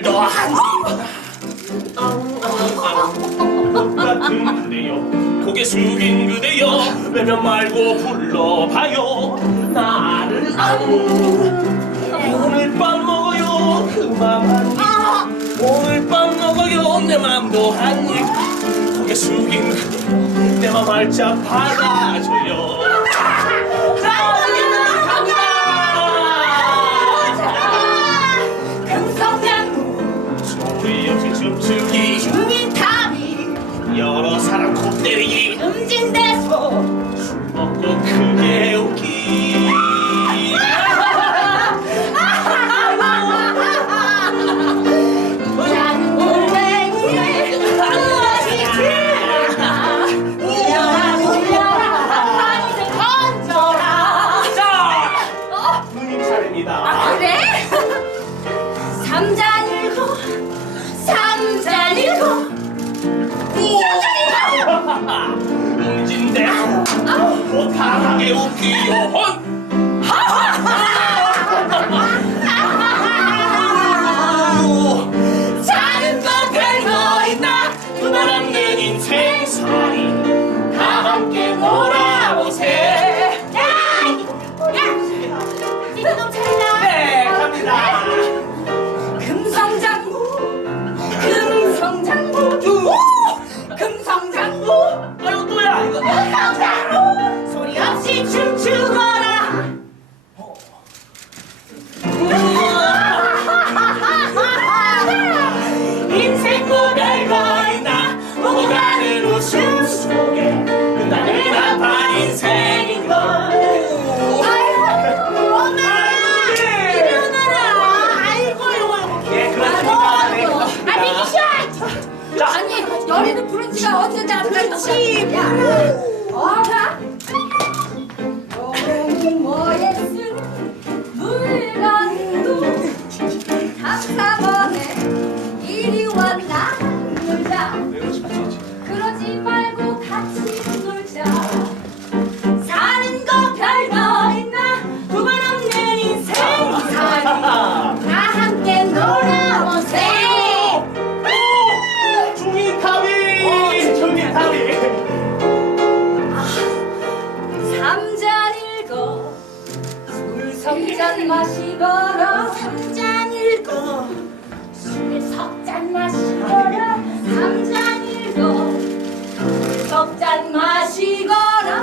오늘도 한입이다 똥같은 그대여 고개 숙인 그대여 외면 말고 불러봐요. 나를 안 오늘 밤 먹어요. 그맘한 입. 오늘 밤 먹어요. 내 맘도 한입. 고개 숙인 그대여 내맘 활짝 받아줘요. 아, 아, 아. Nasip. Yarın. Orada. 한잔 마시거라. 삼잔 읽어. 술을 석잔 마시거라. 삼잔 읽어. 석잔 마시거라.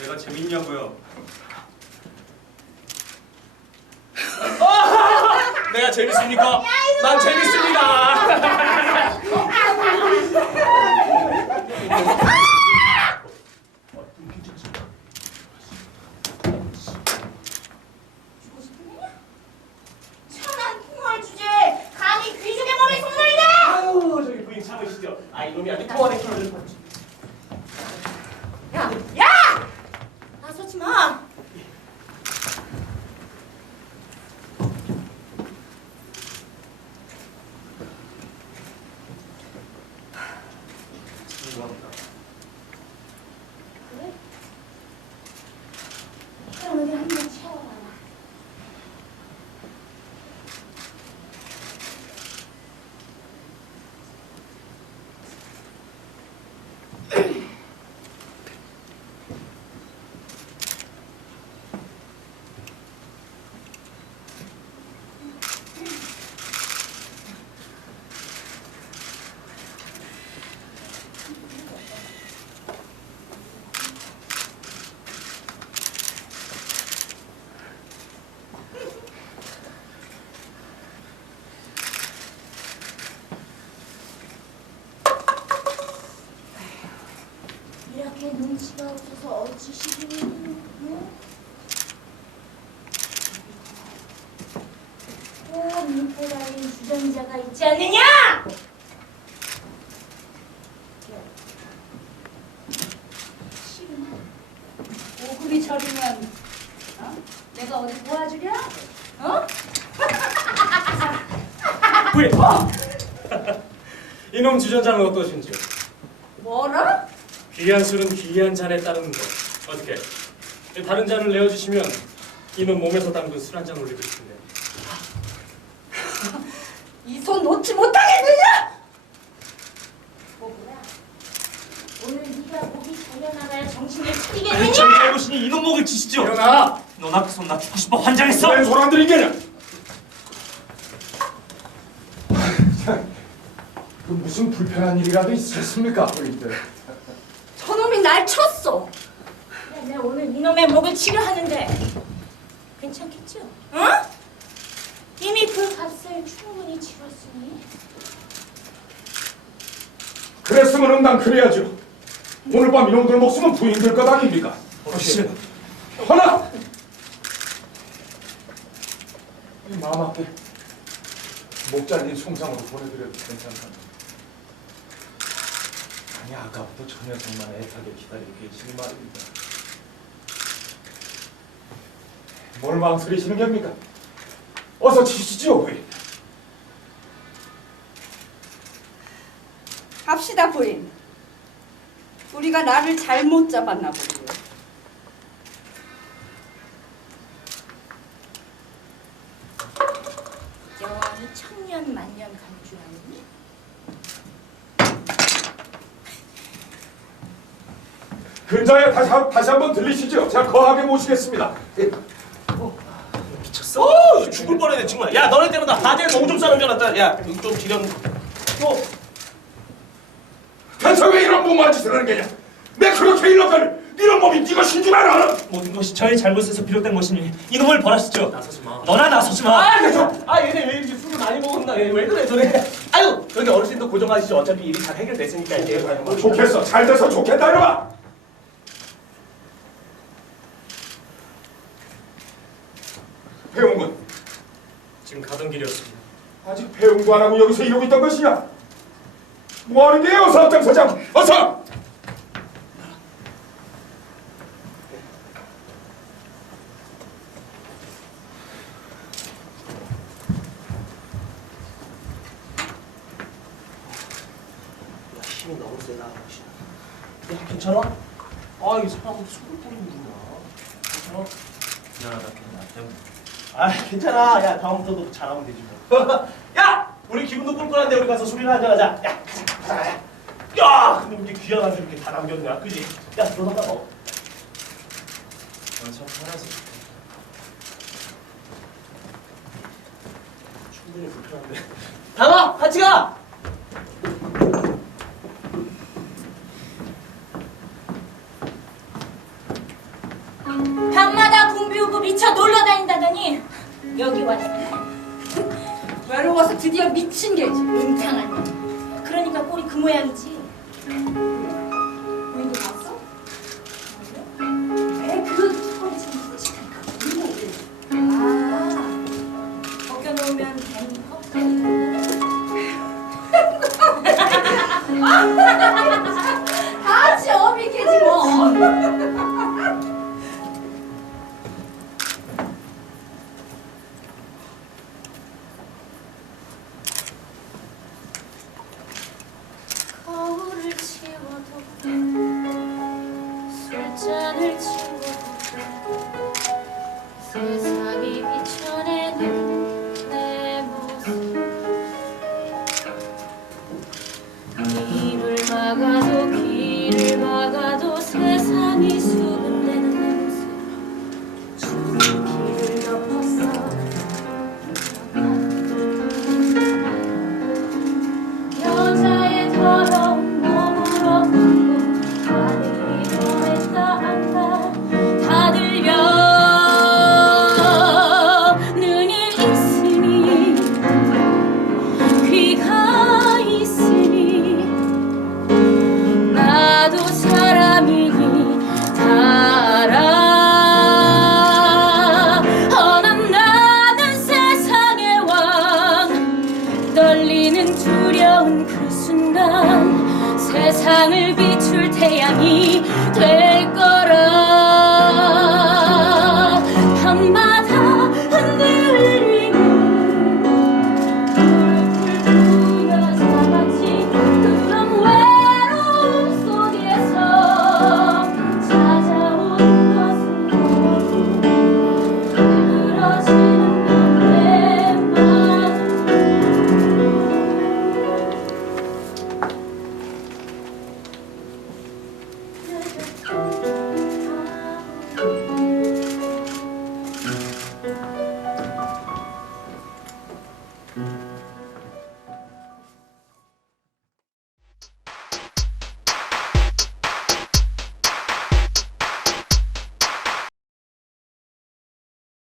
내가 재밌냐고요? 내가 재밌습니까? 난 재밌습니다. 죄송합니다. 눈치가 없어서 어찌시기는 또 밑에 달린 주전자가 있지 않느냐? 오금이 저리면 어? 내가 어디 도와주랴? 어? 이놈 주전자는 어떠신지요? 뭐라? 귀한 술은 귀한 잔에 따르는 것. 어떻게? 다른 잔을 내어주시면 이놈 몸에서 담근 술 한 잔 올려드릴 텐데. 이 손 놓지 못하겠느냐? 뭐구나? 오늘 네가 목이 잘려나가야 정신을 차리겠느냐? 정보시니 이놈 목을 치시죠 일어나! 너나 그손나 죽고 싶어 환장했어 왜 소란 들이게냐? 그 무슨 불편한 일이라도 있으셨습니까, 부인들? 저놈이 날 쳤어. 그래, 내가 오늘 이놈의 목을 치료하는데 괜찮겠죠? 응? 이미 그 값을 충분히 치렀으니 그랬으면 응당 그래야죠. 오늘 밤 이놈들 목숨은 부인들 것 아닙니까? 어르신 허나! 이 마음 앞에 목 잘린 송상으로 보내드려도 괜찮다. 아니 아까부터 저 녀석만 애타게 기다리고 계시니 말입니다. 뭘 망설이시는 겁니까? 어서 치시지요, 부인. 합시다 부인. 우리가 나를 잘못 잡았나 보네요. 영원히 천년 만년 감주하니 근자에 다시, 한- 다시 한번 들리시죠? 제가 거하게 모시겠습니다. 어, 죽을 뻔했네 정말 야 너네 때문에 나 바지에 오줌 싸는 줄 알았다 야 여기 좀 지령 어 대체 왜 이런 무모한 짓을 하는 게냐? 내 그렇게 일러갈 이런 몸이 네가 신줄 알아? 모든 것이 저의 잘못에서 비롯된 것이니 이놈을 벌하시죠. 나서지 마 너나 나서지 마. 아, 그래서 아 얘네 왜 이렇게 술을 많이 먹었나 얘 왜 그래 저래 아유 여기 어르신도 고정하시죠 어차피 일이 잘 해결됐으니까 이제 좋겠어. 잘 돼서 좋겠다 이놈아. 배웅군 지금 가던 길이었습니다. 아직 배웅도 안 하고 여기서 이러고 있던 것이냐? 뭐 하는 게요, 어서 앞장서자. 어서. 야 힘이 너무 세다 어르신 야 괜찮아? 아 이거 사람 술을 뿌리는구나 괜찮아? 미안하다 미안하다. 아 괜찮아 야 다음부터도 잘하면 되지 뭐야 우리 기분도 꿀꿀한데 우리 가서 술이나 한잔 하자 야 가자 가자 야. 야 근데 우리 귀한 안주 이렇게 다 남겼냐 그지? 야 하나 먹어 참 편해서 충분히 불편한데 담아 같이 가 밤마다 군 비우고 미쳐 놀러 다닌다더니 여기 왔어. 외로워서 드디어 미친 게지. 음탕한 년. 그러니까 꼴이 그 모양이지. 우리도 봤어? 에그 꼴이 참 씩씩하니까. 아 벗겨놓으면 괜히 헛소리. 같이 어미케지 뭐.